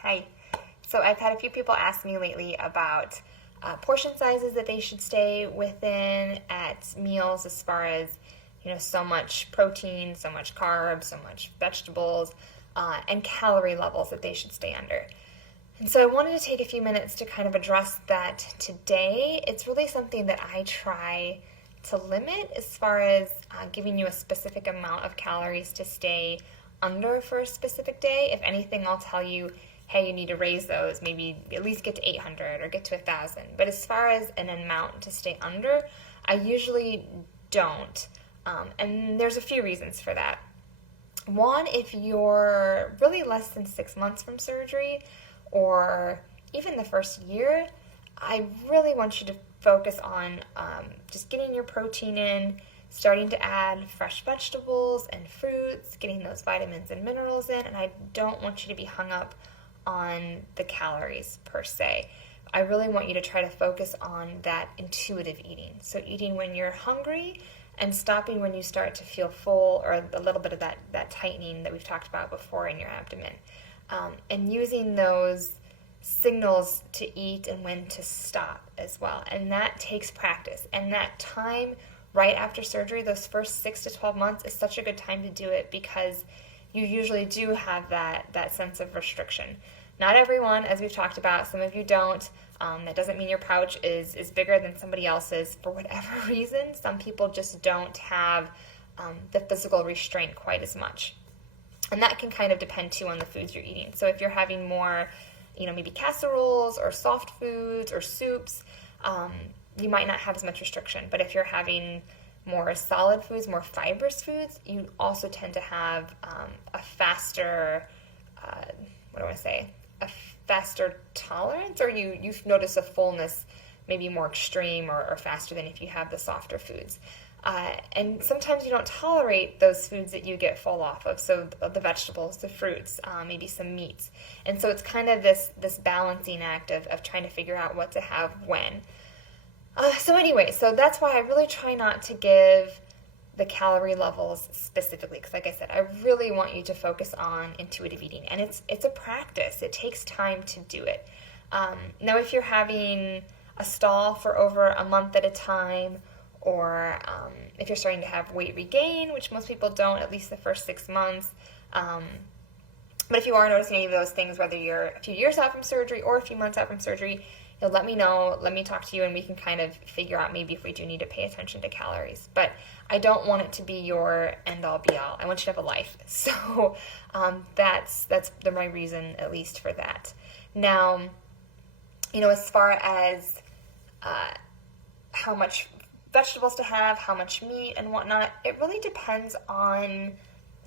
Hi. So I've had a few people ask me lately about portion sizes that they should stay within at meals, as far as, so much protein, so much carbs, so much vegetables, and calorie levels that they should stay under. And so I wanted to take a few minutes to kind of address that today. It's really something that I try to limit, as far as giving you a specific amount of calories to stay under for a specific day. If anything, I'll tell you, hey, you need to raise those, maybe at least get to 800 or get to 1,000. But as far as an amount to stay under, I usually don't. And there's a few reasons for that. One, if you're really less than 6 months from surgery, or even the first year, I really want you to focus on just getting your protein in, starting to add fresh vegetables and fruits, getting those vitamins and minerals in, and I don't want you to be hung up on the calories per se. I really want you to try to focus on that intuitive eating. So eating when you're hungry and stopping when you start to feel full, or a little bit of that tightening that we've talked about before in your abdomen. And using those signals to eat and when to stop as well. And that takes practice. And that time right after surgery, those first 6 to 12 months, is such a good time to do it, because you usually do have that sense of restriction. Not everyone, as we've talked about, some of you don't. That doesn't mean your pouch is bigger than somebody else's for whatever reason. Some people just don't have the physical restraint quite as much. And that can kind of depend too on the foods you're eating. So if you're having more, maybe casseroles or soft foods or soups, you might not have as much restriction. But if you're having more solid foods, more fibrous foods, you also tend to have a faster, a faster tolerance, or you notice a fullness maybe more extreme or faster than if you have the softer foods. And sometimes you don't tolerate those foods that you get full off of, so the vegetables, the fruits, maybe some meats. And so it's kind of this balancing act of trying to figure out what to have when. So that's why I really try not to give the calorie levels specifically, because like I said, I really want you to focus on intuitive eating, and it's a practice. It takes time to do it. Now, if you're having a stall for over a month at a time, or if you're starting to have weight regain, which most people don't, at least the first 6 months, but if you are noticing any of those things, whether you're a few years out from surgery or a few months out from surgery, let me know, let me talk to you, and we can kind of figure out maybe if we do need to pay attention to calories. But I don't want it to be your end-all, be-all. I want you to have a life. So that's my reason, at least, for that. Now, as far as how much vegetables to have, how much meat and whatnot, it really depends on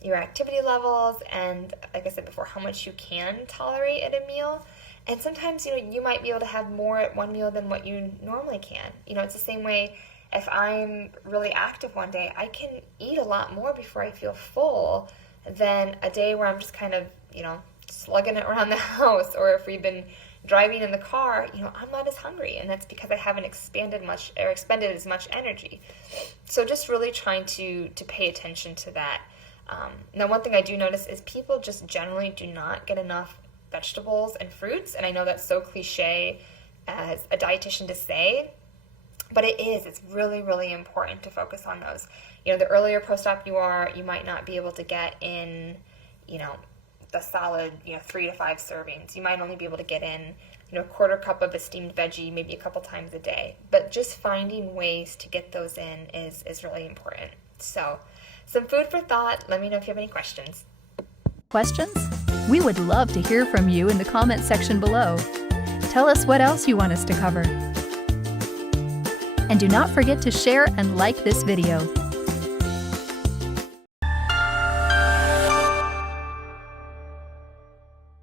your activity levels and, like I said before, how much you can tolerate at a meal. And sometimes, you might be able to have more at one meal than what you normally can. It's the same way if I'm really active one day, I can eat a lot more before I feel full than a day where I'm just kind of, slugging it around the house. Or if we've been driving in the car, I'm not as hungry. And that's because I haven't expended as much energy. So just really trying to pay attention to that. Now, one thing I do notice is people just generally do not get enough vegetables and fruits, and I know that's so cliche as a dietitian to say, but it's really, really important to focus on those. The earlier post-op you are, you might not be able to get in, the solid, 3 to 5 servings. You might only be able to get in, a quarter cup of a steamed veggie, maybe a couple times a day. But just finding ways to get those in is really important. So, some food for thought. Let me know if you have any questions. Questions? We would love to hear from you in the comment section below. Tell us what else you want us to cover. And do not forget to share and like this video.